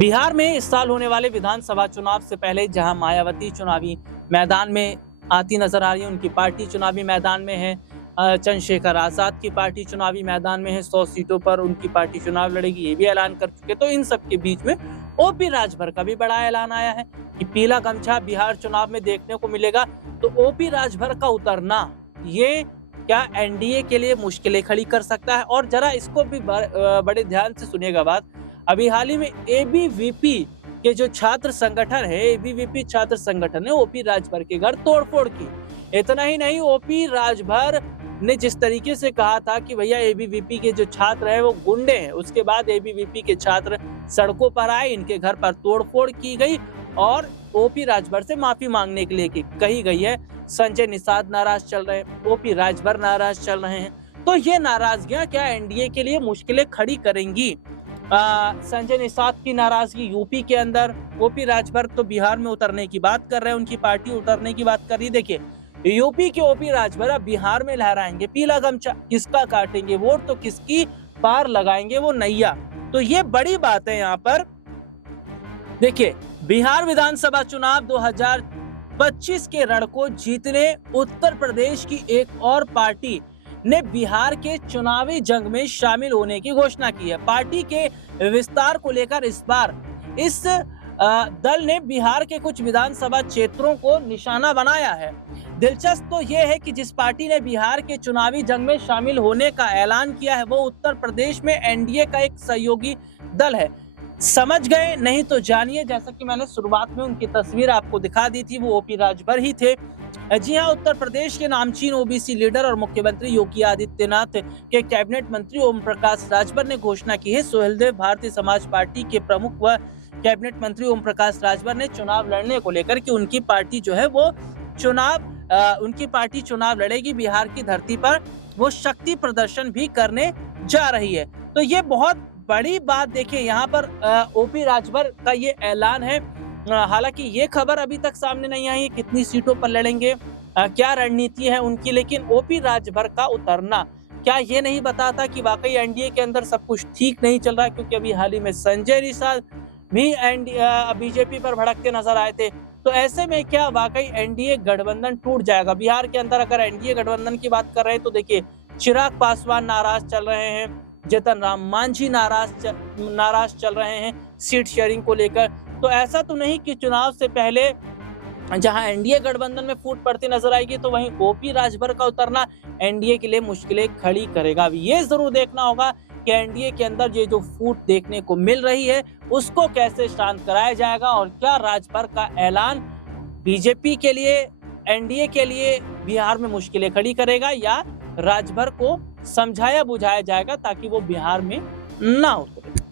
बिहार में इस साल होने वाले विधानसभा चुनाव से पहले जहां मायावती चुनावी मैदान में आती नजर आ रही है, उनकी पार्टी चुनावी मैदान में है। चंद्रशेखर आजाद की पार्टी चुनावी मैदान में है। 100 सीटों पर उनकी पार्टी चुनाव लड़ेगी, ये भी ऐलान कर चुके। तो इन सब के बीच में ओपी राजभर का भी बड़ा ऐलान आया है कि पीला गमछा बिहार चुनाव में देखने को मिलेगा। तो ओपी राजभर का उतरना ये क्या एनडीए के लिए मुश्किलें खड़ी कर सकता है? और जरा इसको भी बड़े ध्यान से सुनिएगा बात। अभी हाल ही में एबीवीपी के जो छात्र संगठन है, एबीवीपी छात्र संगठन ने ओपी राजभर के घर तोड़फोड़ की। इतना ही नहीं, ओपी राजभर ने जिस तरीके से कहा था कि भैया एबीवीपी के जो छात्र हैं वो गुंडे हैं, उसके बाद एबीवीपी के छात्र सड़कों पर आए, इनके घर पर तोड़फोड़ की गई और ओपी राजभर से माफी मांगने के लिए कही गई है। संजय निषाद नाराज चल रहे हैं, ओपी राजभर नाराज चल रहे हैं। तो ये नाराजगियां क्या एनडीए के लिए मुश्किलें खड़ी करेंगी? संजय निषाद की नाराजगी यूपी के अंदर, ओपी राजभर तो बिहार में उतरने की बात कर रहे हैं, उनकी पार्टी उतरने की बात कर रही है। देखिए, यूपी के ओपी राजभर अब बिहार में लहराएंगे पीला गमछा, किसका काटेंगे वोट तो किसकी पार लगाएंगे वो नैया। तो ये बड़ी बात है यहाँ पर। देखिए, बिहार विधानसभा चुनाव 2025 के रण को जीतने उत्तर प्रदेश की एक और पार्टी ने बिहार के चुनावी जंग में शामिल होने की घोषणा की है। पार्टी के विस्तार को लेकर इस बार इस दल ने बिहार के कुछ विधानसभा क्षेत्रों को निशाना बनाया है। दिलचस्प तो यह है कि जिस पार्टी ने बिहार के चुनावी जंग में शामिल होने का ऐलान किया है वो उत्तर प्रदेश में एनडीए का एक सहयोगी दल है। समझ गए? नहीं तो जानिए। जैसा कि मैंने शुरुआत में उनकी तस्वीर आपको दिखा दी थी, वो ओपी राजभर ही थे। जी हां, उत्तर प्रदेश के नामचीन ओबीसी लीडर और मुख्यमंत्री योगी आदित्यनाथ के कैबिनेट मंत्री ओम प्रकाश राजभर ने घोषणा की है। सुहेलदेव भारतीय समाज पार्टी के प्रमुख व कैबिनेट मंत्री ओम प्रकाश राजभर ने चुनाव लड़ने को लेकर कि उनकी पार्टी जो है वो उनकी पार्टी चुनाव लड़ेगी बिहार की धरती पर, वो शक्ति प्रदर्शन भी करने जा रही है। तो ये बहुत बड़ी बात। देखिए, यहाँ पर ओपी राजभर का ये ऐलान है। हालांकि ये खबर अभी तक सामने नहीं आई है कितनी सीटों पर लड़ेंगे, क्या रणनीति है उनकी, लेकिन ओपी राजभर का उतरना क्या ये नहीं बताता कि वाकई एनडीए के अंदर सब कुछ ठीक नहीं चल रहा है? क्योंकि अभी हाल ही में संजय निषाद भी बीजेपी पर भड़कते नजर आए थे। तो ऐसे में क्या वाकई एनडीए गठबंधन टूट जाएगा? बिहार के अंदर अगर एनडीए गठबंधन की बात कर रहे हैं तो देखिए, चिराग पासवान नाराज चल रहे हैं, जीतन राम मांझी नाराज चल रहे हैं सीट शेयरिंग को लेकर। तो ऐसा तो नहीं कि चुनाव से पहले जहां एनडीए गठबंधन में फूट पड़ती नजर आएगी तो वहीं ओपी राजभर का उतरना एनडीए के लिए मुश्किलें खड़ी करेगा। अब ये जरूर देखना होगा कि एनडीए के अंदर ये जो फूट देखने को मिल रही है उसको कैसे शांत कराया जाएगा, और क्या राजभर का ऐलान बीजेपी के लिए, एनडीए के लिए बिहार में मुश्किलें खड़ी करेगा, या राजभर को समझाया बुझाया जाएगा ताकि वो बिहार में ना उतरे।